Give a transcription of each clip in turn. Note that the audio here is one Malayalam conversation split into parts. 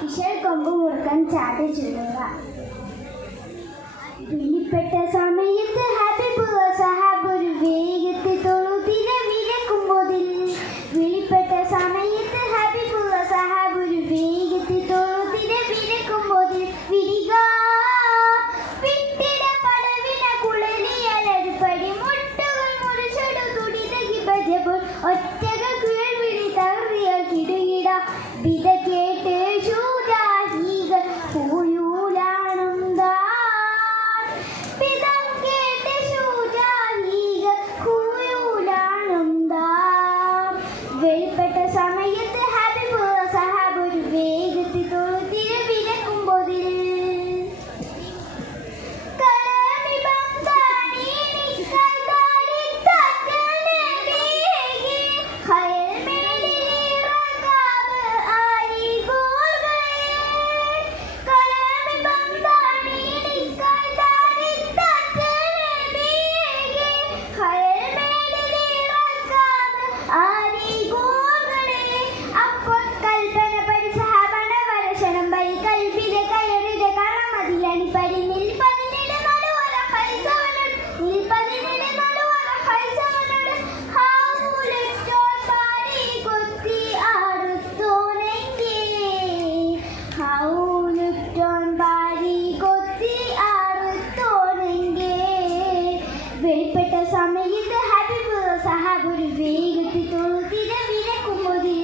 കിഷൽ കൊമ്പ് മുറുക്കാൻ ചാടി ചുടുക. വിളിപ്പെട്ട സമയത്ത് ഹബീബുള്ള സഹാബ് ഒരു വേഗത്തിൽ തൊഴുതിര വിലക്കുമ്പോതിൽ. വിളിപ്പെട്ട സമയത്ത് ഹബീബുള്ള സഹാബ് ഒരു വേഗത്തിൽ തൊഴുതിര വിലക്കുമ്പോതിൽ. വിരിക വിട്ടിട പടവിന കുളലിയലടുപ്പടി മുട്ടുകൾ മുറിച്ചൊടു തുടിതകി ഭജപ്പോൾ ഒറ്റകൾ കുഴൽ വിളി തറിയാൽ കിടുകിട. വിത കേട്ട് ശൂരാഹികൾ കൂയൂലാണെന്താ. വിധം കേട്ട് ശൂരാഹികൾ കൂയൂലാണെന്താ. വെളിപ്പെട്ട സമയത്ത് ഹബീബുള്ള സഹാബ് ഒരു വേഗത്തിൽ തൊഴുതിര വിലക്കുമ്പോതിൽ. വെളിപ്പെട്ട സമയത്ത് ഹബീബുള്ള സഹാബ് ഒരു വേഗത്തിൽ തൊഴുതിര വിലക്കുമ്പോതിൽ.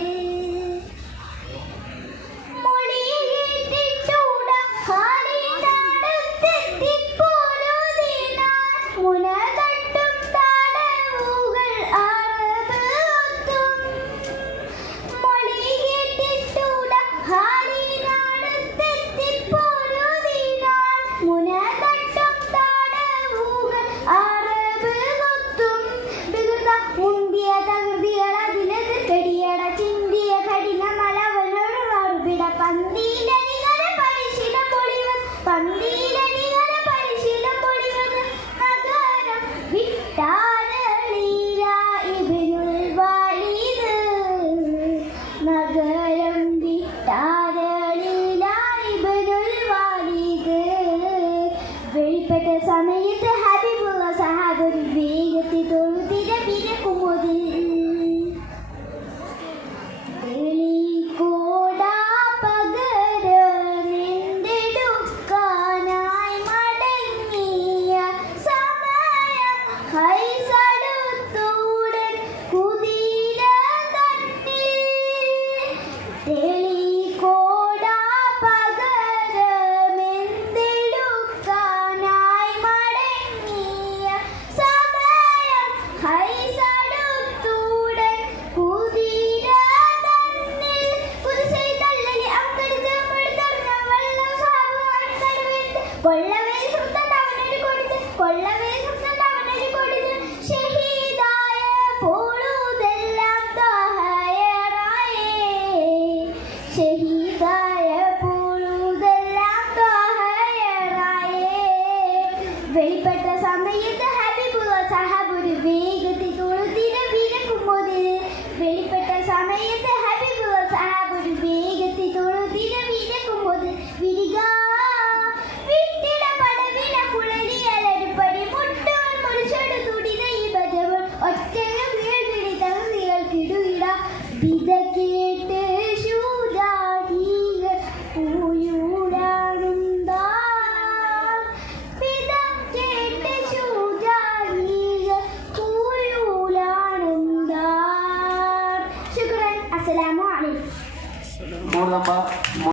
വെളിപ്പെട്ട സമയത്ത് ഹബീബുള്ള സഹാബ് ഒരു വേഗത്തിൽ തൊഴുതിര വിലക്കുമ്പോതിൽ. വെളിപ്പെട്ട സമയത്ത് ഹബീബുള്ള സഹാബ് ഒരു വേഗത്തിൽ തൊഴുതിര വിലക്കുമ്പോതിൽ. വെളിപ്പെട്ട സമയത്ത് ഹബീബുള്ള സഹാബ് ഒരു വേഗത്തിൽ തൊഴുതിര വിലക്കുമ്പോതിൽ. വിരിക വിട്ടിട പടവിന കുളലിയലടുപ്പടി മുട്ടുകൾ മുറിച്ചൊടു തുടിതകി ഭജപ്പോൾ ഒറ്റകൾ കുഴൽ വിളി തറിയാൽ കിടുകിട. വിത കേട്ട് ശൂരാഹികൾ കൂയൂലാണെന്താ. Assalamualaikum.